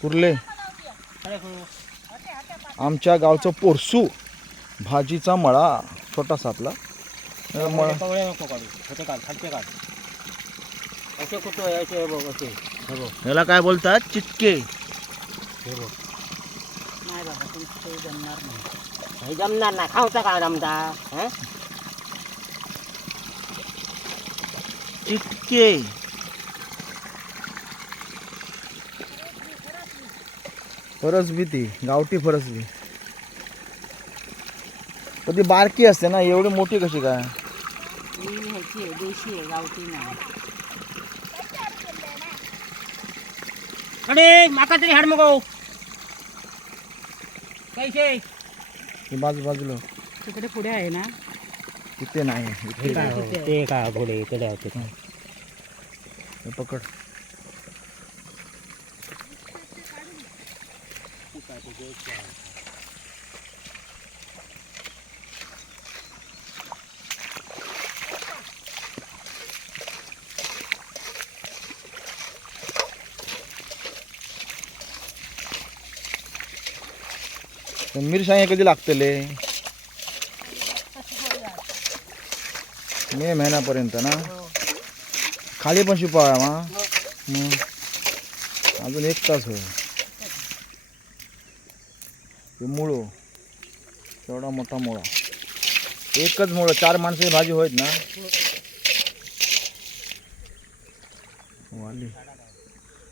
कुर्ले. आमच्या गावचं पोरसू भाजीचा मळा छोटासा आपला. मळा. याला काय बोलतात? चिटके. हे बघ. नाही बाबा तुमचं जमणार हे ना का जमता हं? चिटके. फरसबी ती गावठी फरसबी. पण ती बारकी असते ना एवढी मोठी कशी काय? ही ह्याची आहे देशी आहे गावठी नाही अरे माका तरी हाड मगो कैसे ही बाजू बाजूला. तिकडे पुढे आहे ना? तिथे नाही इथे. आहे. ते का घोडे इकडे होते हे पकड. तर मिरसांगे कधी लागतले? मे महिन्यापर्यंत ना? खाली पण शिपावा अजून एक तास होय हे मुळो एवढा मोठा मुळा. एकच मुळं चार माणसाची भाजी होत ना? वाली.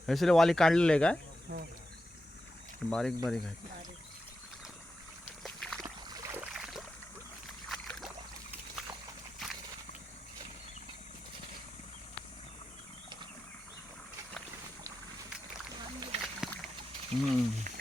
हे सगळे वाली काढलेले आहे काय? बारीक बारीक आहेत. हम्म.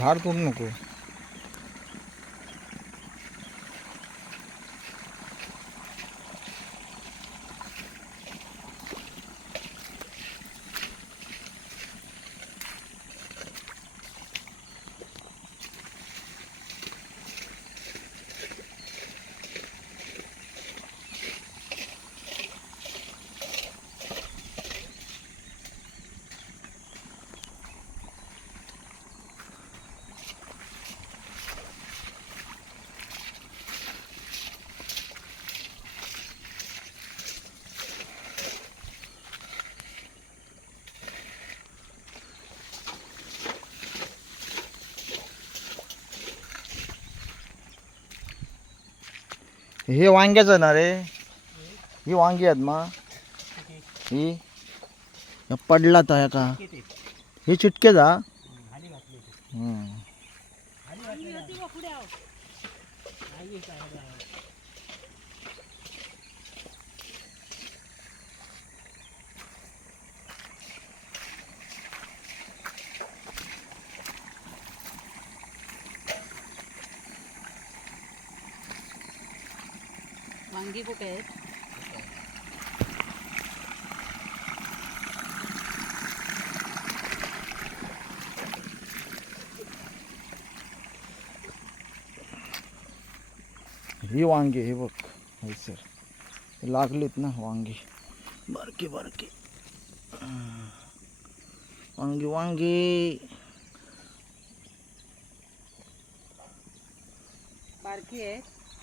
झाड तोडू नको. हे वांग्याचं ना रे. ही वांगी आहेत मा ही. पडला तर का. हे चिटके जा. हम्म. वांगी कुठे आहेत ही वांगी हे बघ सर। लागलीत ना वांगी। बारकी बारकी। वांगी वांगी। बारकी आहे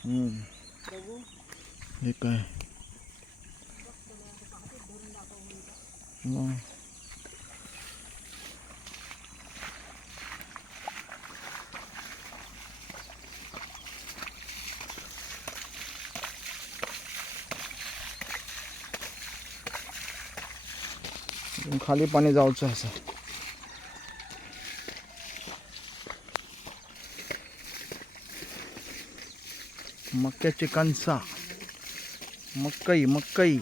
हम्म. हे. खाली पाणी जाऊचं असं मक्याचे कणसा मक्कई मक्कई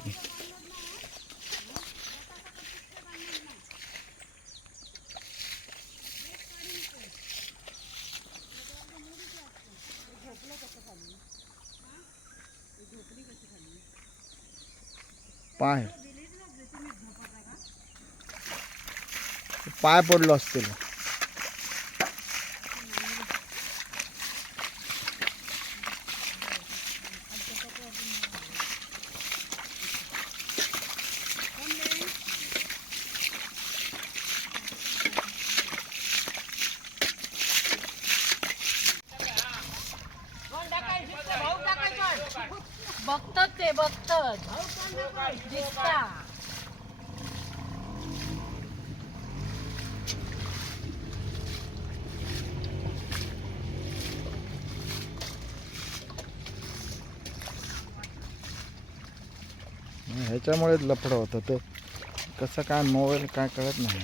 पाय. पाय पडलो असतील. ह्याच्यामुळेच लफडं होतं तर कसं काय मोबाईल काय कळत नाही.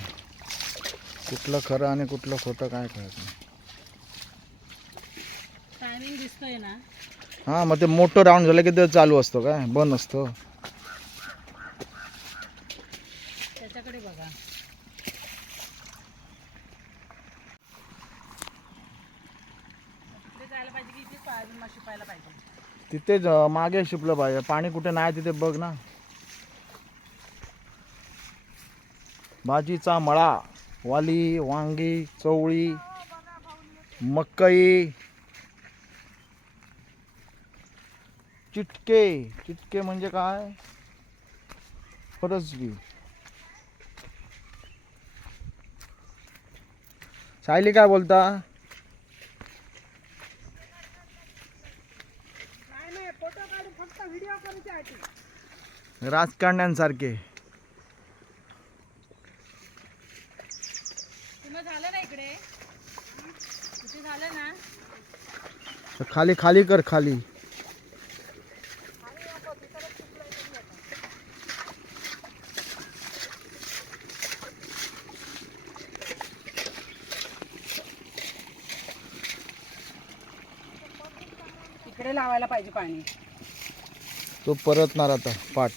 कुठलं खरं आणि कुठलं खोटं काय कळत नाही. टायमिंग दिसतोय ना? हां मग ते मोठं राऊंड झालं की ते चालू असतो काय? बंद असतो. त्याच्याकडे बघा. तिथे जायला पाहिजे की इथे पाय- माशी पाहायला पाहिजे. तिथे ज- मागे शिपलं पाहिजे. पाणी कुठे नाही तिथे बघ ना. भाजीचा मळा वाली वांगी चवळी मकई चिटके. चिटके म्हणजे काय? फरसबी. सायली काय बोलता? राजकारण्यांसारखे खाली खाली कर खाली. इकडे लावायला पाहिजे पाणी. तो परतणार आता पाठ.